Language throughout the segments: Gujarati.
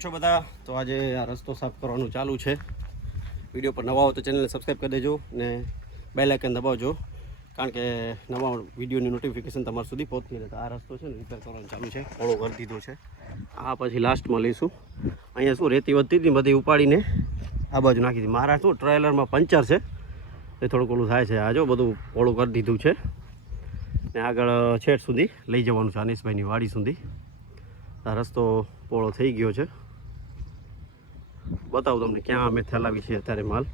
છો બધા? તો આજે આ રસ્તો સાફ કરવાનું ચાલુ છે. વિડીયો પર નવા હો તો ચેનલને સબસ્ક્રાઈબ કરી દેજો ને બેલ આઇકન દબાવજો, કારણ કે નવા વિડીયોની નોટિફિકેશન તમારા સુધી પહોંચતી રહે. આ રસ્તો છે ને રિપેર કરવાનું ચાલુ છે, ઓળો કરી દીધો છે. આ પછી લાસ્ટમાં લઈશું. અહીંયા શું રેતી વધતી હતી બધી ઉપાડીને આ બાજુ નાખી હતી. મારા શું ટ્રેલરમાં પંચર છે, એ થોડુંક ઓલું થાય છે. આ જો બધું ઓળું કરી દીધું છે ને આગળ છેટ સુધી લઈ જવાનું છે, અનીશભાઈની વાડી સુધી. આ રસ્તો પોળો થઈ ગયો છે. બતાવું તમને ક્યાં અમે થેલાવી છે અત્યારે માલ.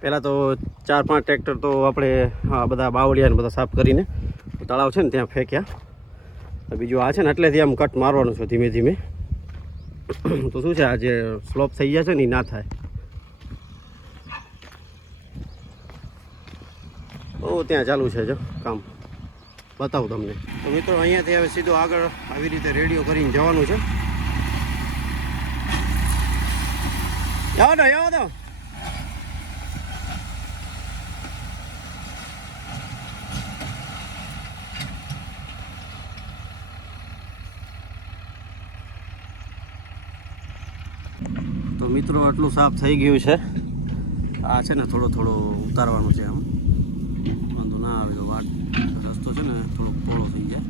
પહેલાં તો 4-5 ટ્રેક્ટર તો આપણે આ બધા બાવળિયાને બધા સાફ કરીને તળાવ છે ને ત્યાં ફેંક્યા. બીજું આ છે ને એટલેથી આમ કટ મારવાનું છે ધીમે ધીમે. તો શું છે, આ જે સ્લોપ થઈ જાય છે ને એ ના થાય. ઓ ત્યાં ચાલુ છે જો કામ, બતાવું તમને. તો મિત્રો અહીંયાથી હવે સીધો આગળ આવી રીતે રેડિયો કરીને જવાનું છે. જાઓ તો જાઓ તો. તો મિત્રો આટલું સાફ થઈ ગયું છે. આ છે ને થોડો ઉતારવાનું છે. આમ વાંધો ના આવે તો વાટ રસ્તો છે ને થોડોક પોળો થઈ જાય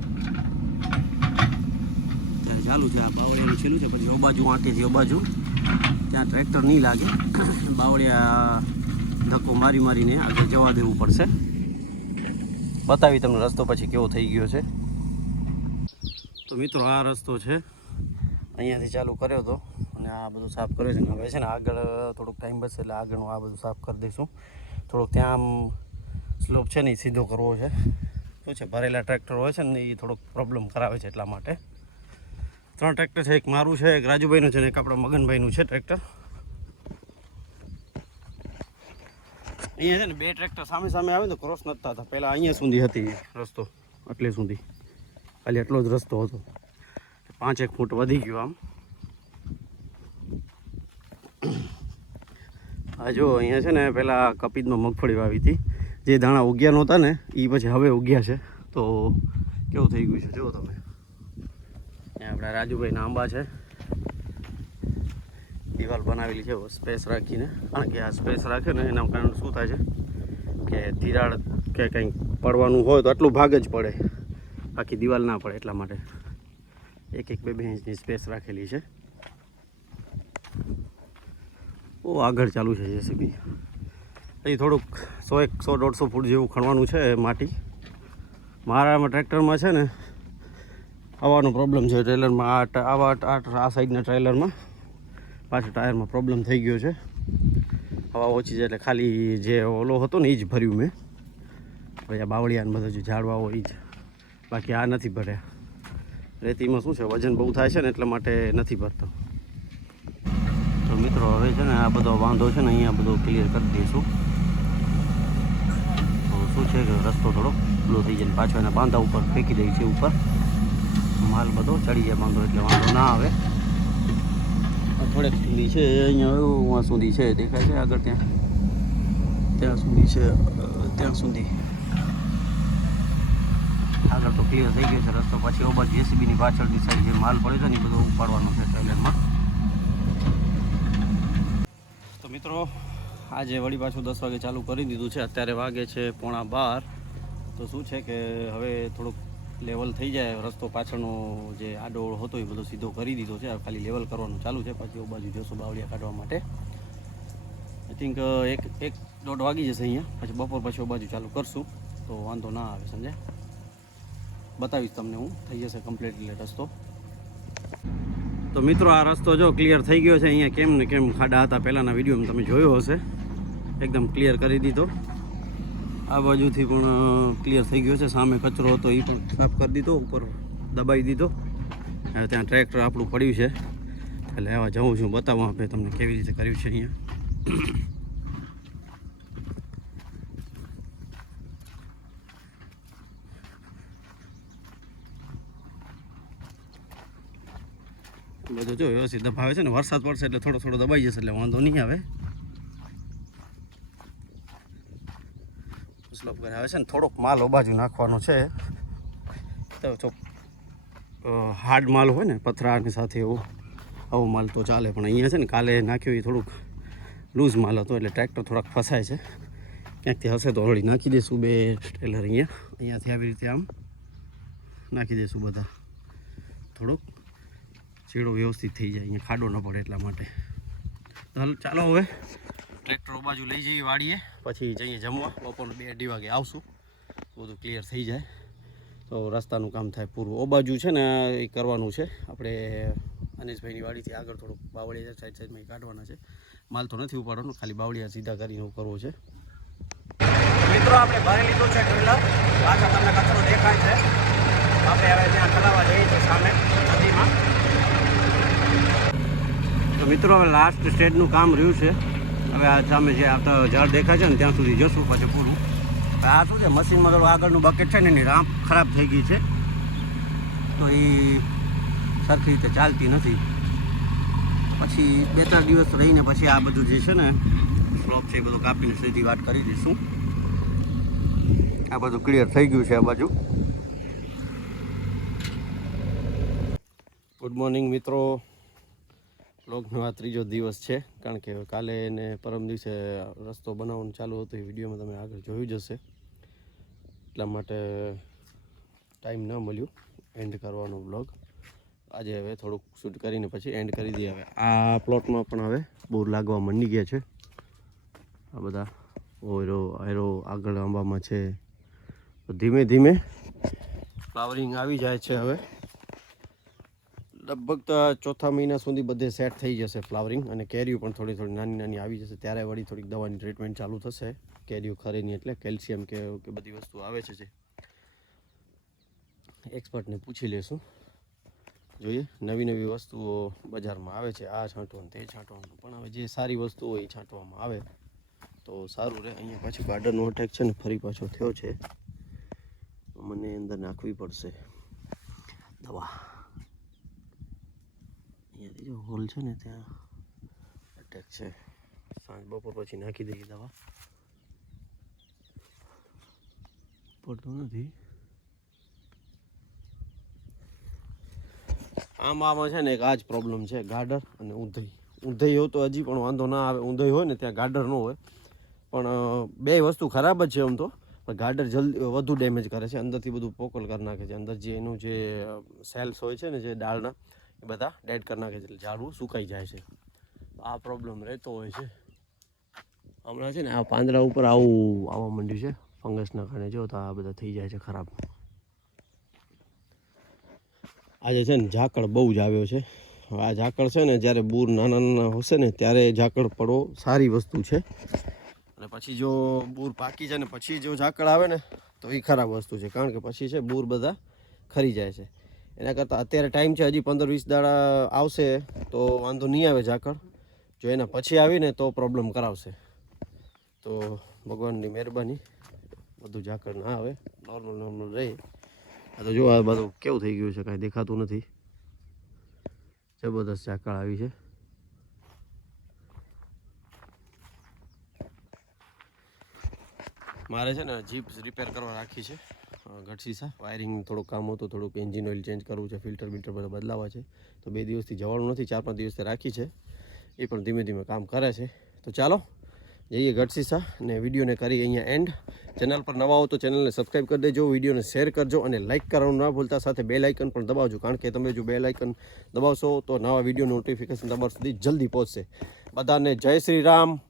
ત્યારે ચાલુ છે. આ બાવળિયાનું છેલ્લું છે, પછી ઓ બાજુ આંટેથી ઓ બાજુ ત્યાં ટ્રેક્ટર નહીં લાગે. બાવળિયા ધક્કો મારીને આગળ જવા દેવું પડશે. બતાવી તમને રસ્તો પછી કેવો થઈ ગયો છે. તો મિત્રો આ રસ્તો છે, અહીંયાથી ચાલુ કર્યો હતો અને આ બધું સાફ કર્યું છે. હવે છે ને આગળ થોડોક ટાઈમ બચશે એટલે આગળનું આ બધું સાફ કરી દઈશું. થોડોક ત્યાં આમ સ્લોપ છે ને એ સીધો કરવો છે. શું છે, ભરેલા ટ્રેક્ટર હોય છે ને એ થોડોક પ્રોબ્લેમ કરાવે છે, એટલા માટે 3 ટ્રેક્ટર છે. એક મારું છે, એક રાજુભાઈનું છે ને એક આપણા મગનભાઈનું છે ટ્રેક્ટર. અહીંયા છે ને 2 ટ્રેક્ટર સામે આવે તો ક્રોસ નથી થતા. પહેલાં અહીંયા સુધી હતી રસ્તો, એટલે સુધી ખાલી એટલો જ રસ્તો હતો. 5-1 ફૂટ વધી ગયો આમ. આ જો અહીંયા છે ને પહેલાં કપિતમાં મગફળી વાવી હતી. જે દાણા ઉગ્યા નહોતા ને એ પછી હવે ઉગ્યા છે. તો કેવું થઈ ગયું છે જુઓ તમે. અહીંયા આપણા રાજુભાઈના આંબા છે, દિવાલ બનાવેલી છે સ્પેસ રાખીને. કારણ કે આ સ્પેસ રાખે ને એના કારણે શું થાય છે કે તિરાડ કે કંઈક પડવાનું હોય તો આટલું ભાગ જ પડે, આખી દિવાલ ના પડે. એટલા માટે 1-2 ઇંચની સ્પેસ રાખેલી છે. ઓ આગળ ચાલુ છે જેસીબી. એ થોડુંક 100-150 ફૂટ જેવું ખણવાનું છે માટી. મારામાં ટ્રેક્ટરમાં છે ને હવાનો પ્રોબ્લેમ છે. ટ્રેલરમાં આ સાઈડના ટ્રેલરમાં પાછળ ટાયરમાં પ્રોબ્લેમ થઈ ગયો છે. હવા ઓછી છે એટલે ખાલી જે ઓલો હતો ને એ જ ભર્યું મેં. પછી આ બાવળિયાને બધા જે ઝાડવા હોય એ જ, બાકી આ નથી ભર્યા. રેતીમાં શું છે વજન બહુ થાય છે ને એટલા માટે નથી ભરતો. તો મિત્રો હવે છે ને આ બધો વાંધો છે ને અહીંયા બધો ક્લિયર કરી દઈશું. તો શું છે કે રસ્તો થોડો સ્લો થઈ જાય, પાછો એના બાંધા ઉપર ફેંકી દઈએ છીએ. ઉપર માલ બધો ચડી જાય બાંધો, એટલે વાંધો ના આવે. થોડેક સુધી છે અહીંયા સુધી છે, દેખાય છે આગળ ત્યાં સુધી છે. ત્યાં સુધી આગળ તો ક્લિયર થઈ ગયો છે રસ્તો. પછી ઓ બાજુ જેસીબીની પાછળની સાઈડ જે માલ પડ્યો છે ને એ બધો ઉપાડવાનો છે ટ્રેલરમાં. તો મિત્રો આજે વળી પાછું 10 વાગે ચાલુ કરી દીધું છે. અત્યારે વાગે છે 11:15. તો શું છે કે હવે થોડુંક લેવલ થઈ જાય. રસ્તો પાછળનો જે આડોળ હતો એ બધો સીધો કરી દીધો છે. ખાલી લેવલ કરવાનું ચાલુ છે. પછી ઓ બાજુ જોશો બાવળિયા કાઢવા માટે. આઈ થિંક 1-1.5 વાગી જશે અહીંયા. પછી બપોર પછી ઓ બાજુ ચાલુ કરશું તો વાંધો ના આવે. સમજ્યા? બતાવીશ તમને હું. થઈ જશે કમ્પ્લીટ રસ્તો. તો મિત્રો આ રસ્તો જો ક્લિયર થઈ ગયો છે. અહીંયા કેમ ને કેમ ખાડા હતા પહેલાંના વિડીયોમાં તમે જોયો હશે. એકદમ ક્લિયર કરી દીધો. આ બાજુથી પણ ક્લિયર થઈ ગયો છે. સામે કચરો હતો એ પણ સાફ કરી દીધો, ઉપર દબાવી દીધો. હવે ત્યાં ટ્રેક્ટર આપણું પડ્યું છે એટલે આવા જવું છું બતાવવા આપણે તમને કેવી રીતે કર્યું છે અહીંયા. બધું જો વ્યવસ્થિત દબાવે છે ને. વરસાદ પડશે એટલે થોડો દબાઈ જશે એટલે વાંધો નહીં આવે. સ્લોપ કરે આવે છે ને. થોડોક માલ ઓ બાજુ નાખવાનો છે. તો હાર્ડ માલ હોય ને પથરાની સાથે, એવો આવો માલ તો ચાલે, પણ અહીંયા છે ને કાલે નાખ્યો એ થોડુંક લૂઝ માલ હતો એટલે ટ્રેક્ટર થોડાક ફસાય છે. ક્યાંકથી હશે તો ઓલરેડી નાખી દઈશું 2 ટ્રેલર અહીંયાથી આવી રીતે આમ નાખી દઈશું બધા, થોડોક ચેડો વ્યવસ્થિત થઈ જાય, અહીંયા ખાડો ન પડે એટલા માટે. ચાલો હવે ટ્રેક્ટર બાજુ લઈ જઈએ વાડીએ, પછી જઈએ જમવા. બપોરના 2-2:30 વાગે આવશું, બધું ક્લિયર થઈ જાય તો રસ્તાનું કામ થાય પૂરું. ઓ બાજુ છે ને એ કરવાનું છે આપણે અનિશભાઈની વાડીથી આગળ થોડુંક બાવળિયા સાઈડમાં કાઢવાના છે. માલ તો નથી ઉપાડવાનો, ખાલી બાવળિયા સીધા કરીને કરવો છે. મિત્રો આપણે ભરી લીધું છે ટ્રેલર, પાછળ તમને કચરો દેખાય છે. આપણે હવે ત્યાં ચલાવવા જઈએ છીએ સામે નદીમાં. તો મિત્રો હવે લાસ્ટ સ્ટેજનું કામ રહ્યું છે. હવે આ સામે જે આખા ઝાડ દેખાય છે ને ત્યાં સુધી જશું પછી પૂરું. આ શું છે, મશીનમાં થોડું આગળનું બકેટ છે ને એની રામ્પ ખરાબ થઈ ગઈ છે, તો એ સરખી રીતે ચાલતી નથી. પછી 2-4 દિવસ રહીને પછી આ બધું જે છે ને સ્લોપ છે એ બધું કાપીને સીધી વાત કરી દઈશું. આ બધું ક્લિયર થઈ ગયું છે આ બાજુ. ગુડ મોર્નિંગ મિત્રો, બ્લોગનો આ 3જો દિવસ છે, કારણ કે કાલે ને પરમ દિવસે રસ્તો બનાવવાનું ચાલુ હતું, એ વિડીયોમાં તમે આગળ જોયું જ હશે. એટલા માટે ટાઈમ ન મળ્યું એન્ડ કરવાનો બ્લોગ. આજે હવે થોડુંક શૂટ કરીને પછી એન્ડ કરી દઈએ. હવે આ પ્લોટમાં પણ હવે બોર લાગવા માંડી ગયા છે. આ બધા ઓયરો આયરો આગળ આંબામાં છે, તો ધીમે ધીમે ફ્લાવરિંગ આવી જાય છે. હવે લગભગ તો 4થા મહિના સુધી બધે સેટ થઈ જશે ફ્લાવરિંગ, અને કેરીઓ પણ થોડી થોડી નાની નાની આવી જશે. ત્યારે વળી થોડીક દવાની ટ્રીટમેન્ટ ચાલુ થશે કેરીઓ ખરે નહીં, એટલે કેલ્શિયમ કે બધી વસ્તુ આવે છે જે એક્સપર્ટને પૂછી લેશું. જોઈએ નવી નવી વસ્તુઓ બજારમાં આવે છે, આ છાંટવાનું તે છાંટવાનું, પણ હવે જે સારી વસ્તુ હોય એ છાંટવામાં આવે તો સારું રહે. અહીંયા પાછું ગાર્ડનનો અટેક છે ને ફરી પાછો થયો છે, મને અંદર નાખવી પડશે દવા. અહીંયાથી જો હોલ છે ને ત્યાં અટેક છે, સાંજ બપોર પછી નાખી દઈએ દવા. પડતું નથી. આમાં છે ને એક આ જ પ્રોબ્લેમ છે, ગાર્ડર અને ઊંધઈ. ઊંધઈ હોય તો હજી પણ વાંધો ના આવે, ઊંધઈ હોય ને ત્યાં ગાર્ડર ન હોય, પણ બે વસ્તુ ખરાબ જ છે આમ તો. પણ ગાર્ડર જલ્દી વધુ ડેમેજ કરે છે, અંદરથી બધું પોકળ કરી નાખે છે. અંદર જે એનું જે સેલ્સ હોય છે ને જે ડાળના, એ બધા ડેડ કરી નાખે છે, એટલે ઝાડવું સુકાઈ જાય છે. આ પ્રોબ્લેમ રહેતો હોય છે. હમણાં છે ને આ પાંદડા ઉપર આવું આવવા માંડ્યું છે ફંગસના કારણે, જો તો આ બધા થઈ જાય છે ખરાબ. આજે છે ને ઝાકળ બહુ જ આવ્યો છે. આ ઝાકળ છે ને જ્યારે બૂર નાના નાના હશે ને ત્યારે ઝાકળ પડવો સારી વસ્તુ છે, અને પછી જો બૂર પાકી જાય ને પછી જો ઝાકળ આવે ને તો એ ખરાબ વસ્તુ છે, કારણ કે પછી છે બૂર બધા ખરી જાય છે. એના કરતાં અત્યારે ટાઈમ છે, હજી 15-20 દાડા આવશે તો વાંધો નહીં આવે ઝાકળ. જો એના પછી આવીને તો પ્રોબ્લેમ કરાવશે. તો ભગવાનની મહેરબાની બધું ઝાકળ ના આવે, નોર્મલ રહે. આ તો જો આ બધું કેવું થઈ ગયું છે, કાંઈ દેખાતું નથી. જબરદસ્ત ઝાકળ આવી છે. મારે છે ને જીપ રિપેર કરવા રાખી છે, ગઢસીસા. વાયરિંગ થોડુંક કામ હતું, થોડુંક એન્જિન ઓઇલ ચેન્જ કરવું છે, ફિલ્ટર બધા બદલાવા છે. તો 2 દિવસથી જવાનું નથી, 4-5 દિવસથી રાખી છે. એ પણ ધીમે ધીમે કામ કરે છે. તો ચાલો જઈએ ગઢસીસા ને વિડીયોને કરી અહીંયા એન્ડ. ચેનલ પર નવા હો તો ચેનલને સબસ્ક્રાઈબ કરી દેજો, વિડીયોને શેર કરજો અને લાઇક કરવાનું ના ભૂલતા. સાથે બેલ આઇકન પણ દબાવજો, કારણ કે તમે જો બેલ આઇકન દબાવશો તો નવા વિડીયો નોટિફિકેશન તમારા સુધી જલ્દી પહોંચશે. બધાને જય શ્રી રામ.